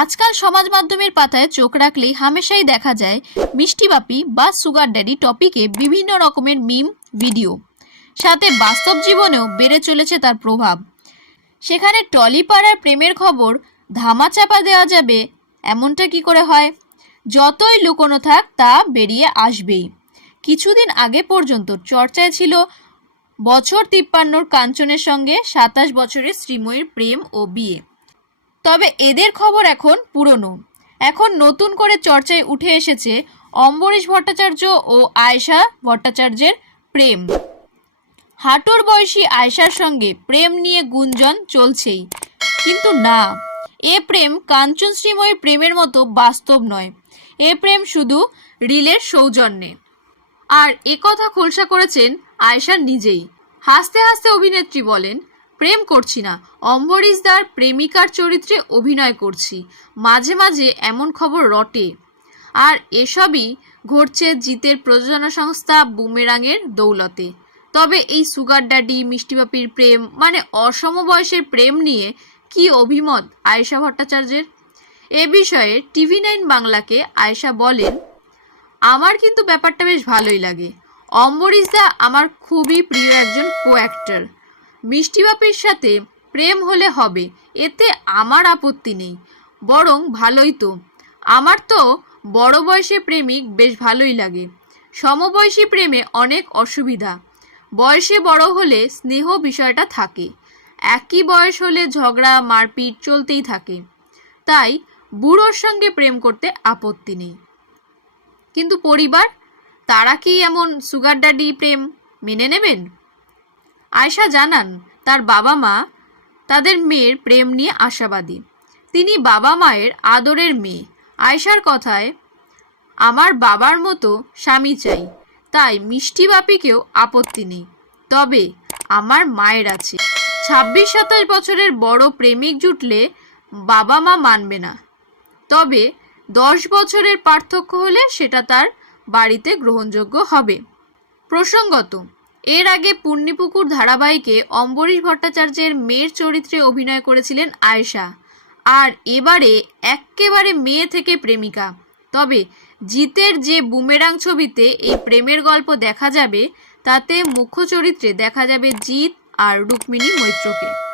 আজকাল সমাজ মাধ্যমের পাতায় চোখ রাখলেই হামেশাই দেখা যায় মিষ্টি বাপি বা সুগার ড্যাডি টপিকে বিভিন্ন রকমের মিম, ভিডিও। সাথে বাস্তব জীবনেও বেড়ে চলেছে তার প্রভাব। সেখানে টলিপাড়ার প্রেমের খবর ধামাচাপা দেওয়া যাবে, এমনটা কি করে হয়? যতই লুকোনো থাক, তা বেরিয়ে আসবেই। কিছুদিন আগে পর্যন্ত চর্চায় ছিল বছর তিপ্পান্নর কাঞ্চনের সঙ্গে সাতাশ বছরের শ্রীময়ীর প্রেম ও বিয়ে। তবে এদের খবর এখন পুরনো। এখন নতুন করে চর্চায় উঠে এসেছে অম্বরীশ ভট্টাচার্য ও আয়েশা ভট্টাচার্যের প্রেম। হাঁটুর বয়সী আয়েশার সঙ্গে প্রেম নিয়ে গুঞ্জন চলছেই। কিন্তু না, এ প্রেম কাঞ্চন শ্রীময়ীর প্রেমের মতো বাস্তব নয়। এ প্রেম শুধু রিলের সৌজন্যে। আর একথা খোলসা করেছেন আয়েশা নিজেই। হাসতে হাসতে অভিনেত্রী বলেন প্রেম করছি না। অম্বরীশদার প্রেমিকার চরিত্রে অভিনয় করছি। মাঝে মাঝে এমন খবর রটে। আর এসবই ঘটছে জিতের প্রযোজনা সংস্থা বুমেরাঙের দৌলতে। তবে এই সুগার ড্যাডি মিষ্টিবাপির প্রেম মানে অসম বয়সের প্রেম নিয়ে কি অভিমত আয়েশা ভট্টাচার্যের? এ বিষয়ে টিভি নাইন বাংলাকে আয়েশা বলেন, আমার কিন্তু ব্যাপারটা বেশ ভালোই লাগে। অম্বরীশদা আমার খুবই প্রিয় একজন কো অ্যাক্টর মিষ্টি বাপির সাথে প্রেম হলে হবে, এতে আমার আপত্তি নেই। বরং ভালোই তো। আমার তো বড় বয়সে প্রেমিক বেশ ভালোই লাগে। সমবয়সী প্রেমে অনেক অসুবিধা। বয়সে বড় হলে স্নেহ বিষয়টা থাকে। একই বয়স হলে ঝগড়া, মারপিট চলতেই থাকে। তাই বুড়োর সঙ্গে প্রেম করতে আপত্তি নেই। কিন্তু পরিবার, তারা কি এমন সুগার ড্যাডি প্রেম মেনে নেবেন? আয়শা জানান, তার বাবা মা তাদের মেয়ের প্রেম নিয়ে আশাবাদী। তিনি বাবা মায়ের আদরের মেয়ে। আয়শার কথায়, আমার বাবার মতো স্বামী চাই, তাই মিষ্টি বাপিকেও আপত্তি নেই। তবে আমার মায়ের আছে। ছাব্বিশ সাতাশ বছরের বড় প্রেমিক জুটলে বাবা মা মানবে না। তবে দশ বছরের পার্থক্য হলে সেটা তার বাড়িতে গ্রহণযোগ্য হবে। প্রসঙ্গত এর আগে পূর্ণিপুকুর ধারাবাহিকে অম্বরীশ ভট্টাচার্যের মেয়ের চরিত্রে অভিনয় করেছিলেন আয়েশা। আর এবারে একেবারে মেয়ে থেকে প্রেমিকা। তবে জিতের যে বুমেরাং ছবিতে এই প্রেমের গল্প দেখা যাবে, তাতে মুখ্য চরিত্রে দেখা যাবে জিৎ আর রুক্মিণী মৈত্রকে।